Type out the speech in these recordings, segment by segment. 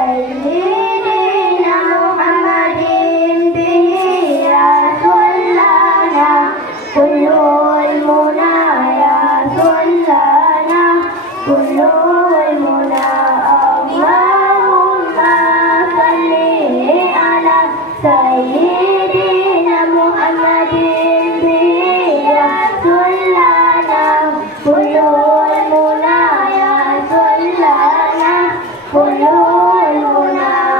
سيدنا محمد به رسولنا كل المنى يا سلطانا كل المنى اللهم صل على سيدنا محمد به رسولنا كل المنى يا سلطانا كل المنى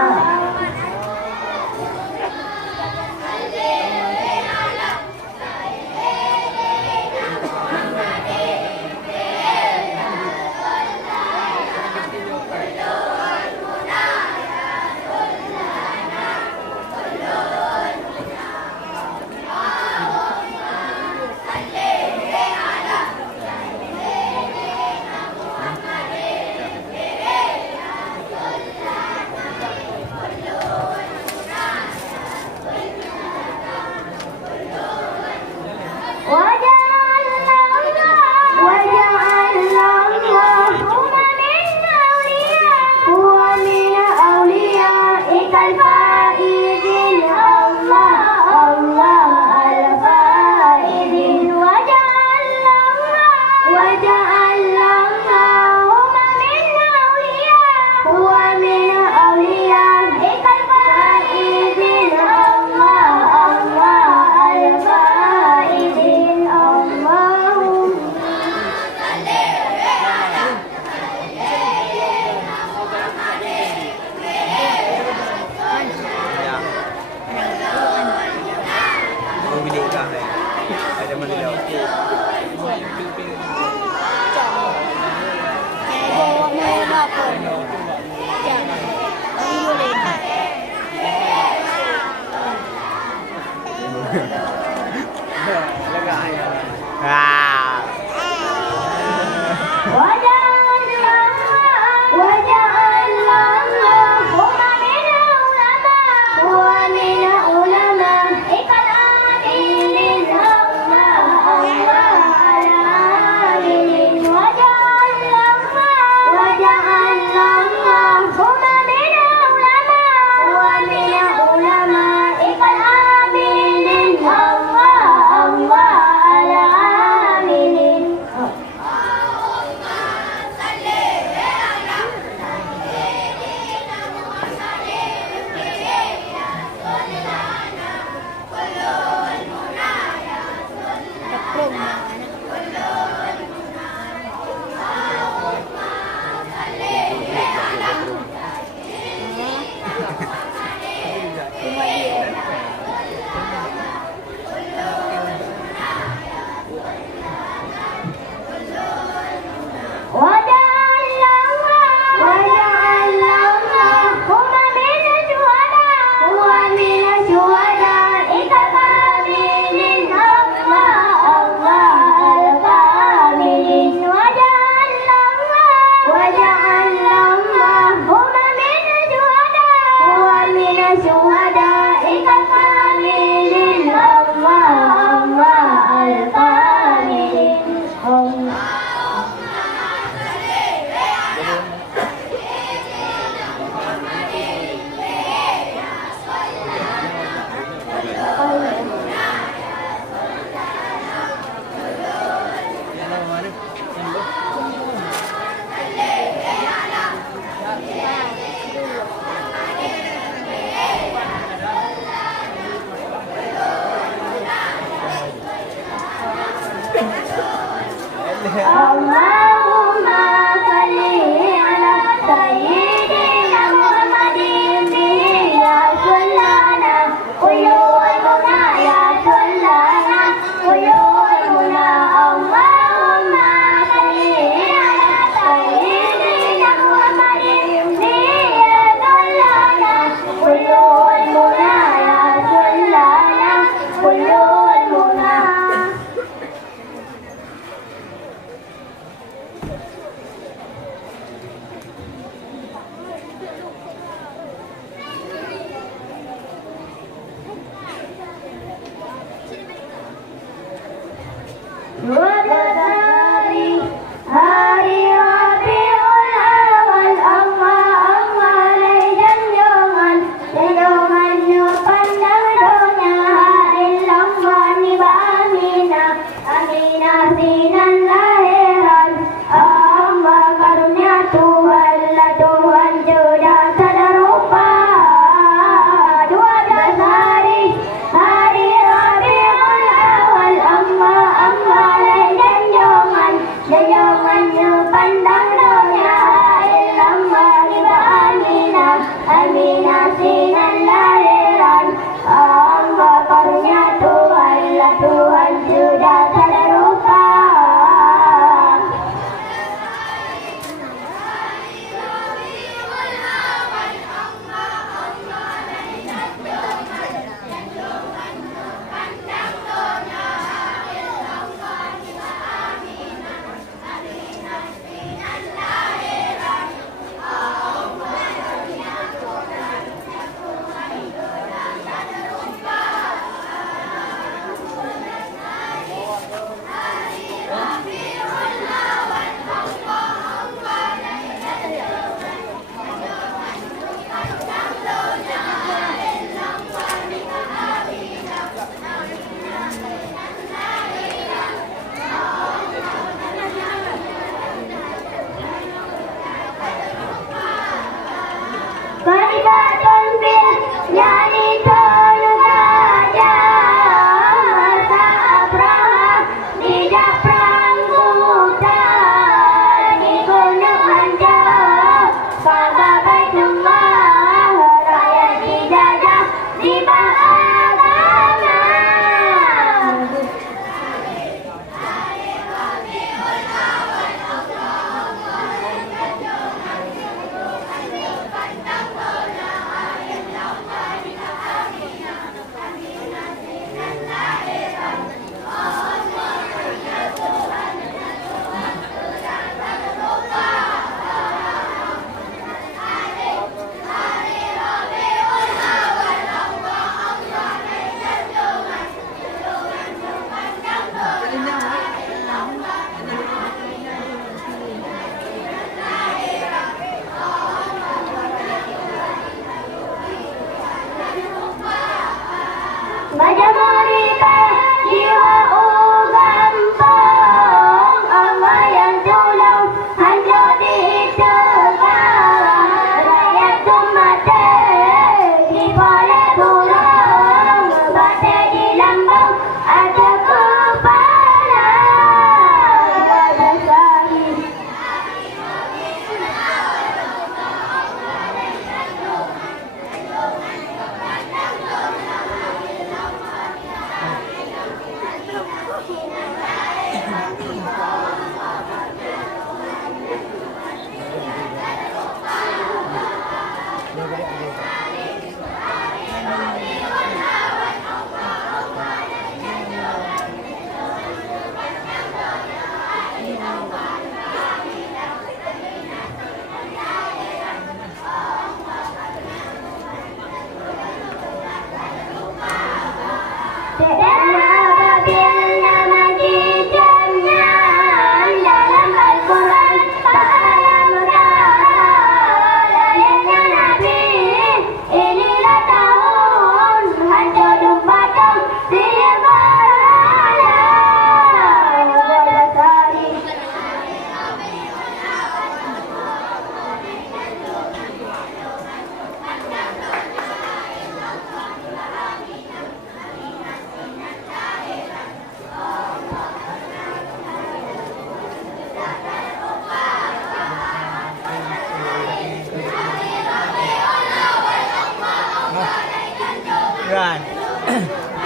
Imran.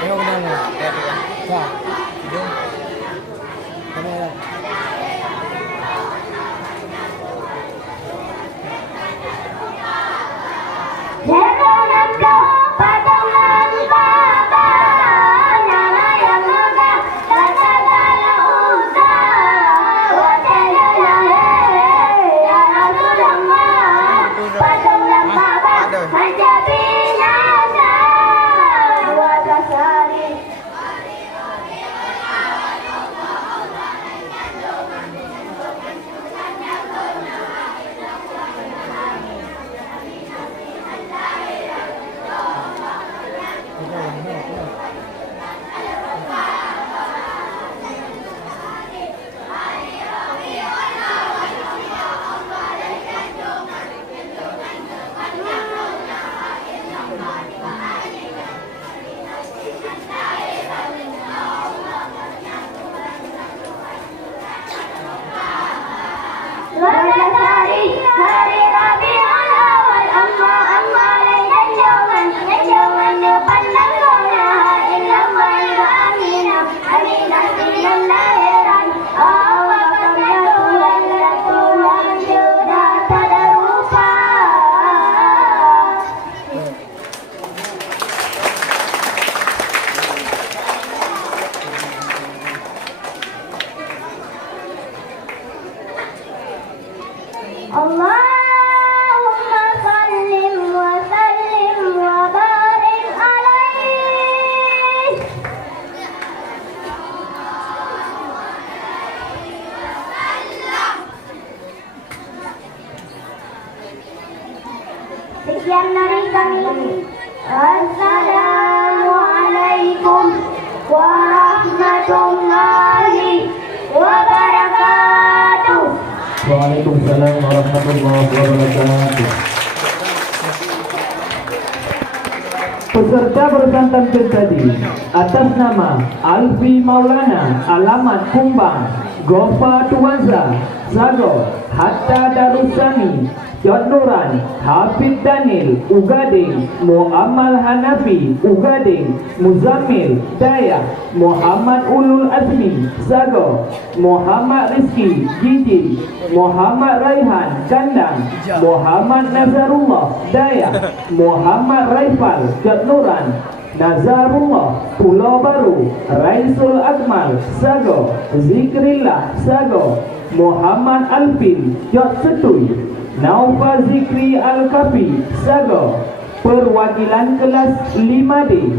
Tengok benda ni. Kak. Hidung. Kamera. Jangan engkau patungan baba, nama yang megah dan segala usaha. Wajahilah ya Rasulullah, patungan baba hanya binasa. Watasari. Watasari hari Rabiul Awal, amma lailan yawman pandang la illallah wa aminah sinan lahiran awal Tuhan sudah tak ada rupa. Allahumma sallim wa barik alaih. Sekian dari kami. Assalamualaikum warahmatullahi wabarakatuh. Waalaikumsalam warahmatullahi wabarakatuh. Peserta berurusan tampil tadi atas nama Alfi Maulana, alamat Kumbang, Gofa Tuanza, Sago, Hatta Darussani, Yod Nuran, Hafid Daniel, Ugading, Muhammad Hanafi, Ugading, Muzammil, Dayak, Muhammad Ulul Azmi, Sago, Muhammad Rizki, Gigi, Muhammad Raihan, Kandang, Muhammad Nazarullah, Dayak, Muhammad Raifal, Yod Nuran, Nazarullah, Pulau Baru, Raisul Akmal, Sago, Zikrillah, Sago, Muhammad Alfin, Yod Setui, Naufa Zikri Al-Kafi, Sago, perwakilan kelas 5D,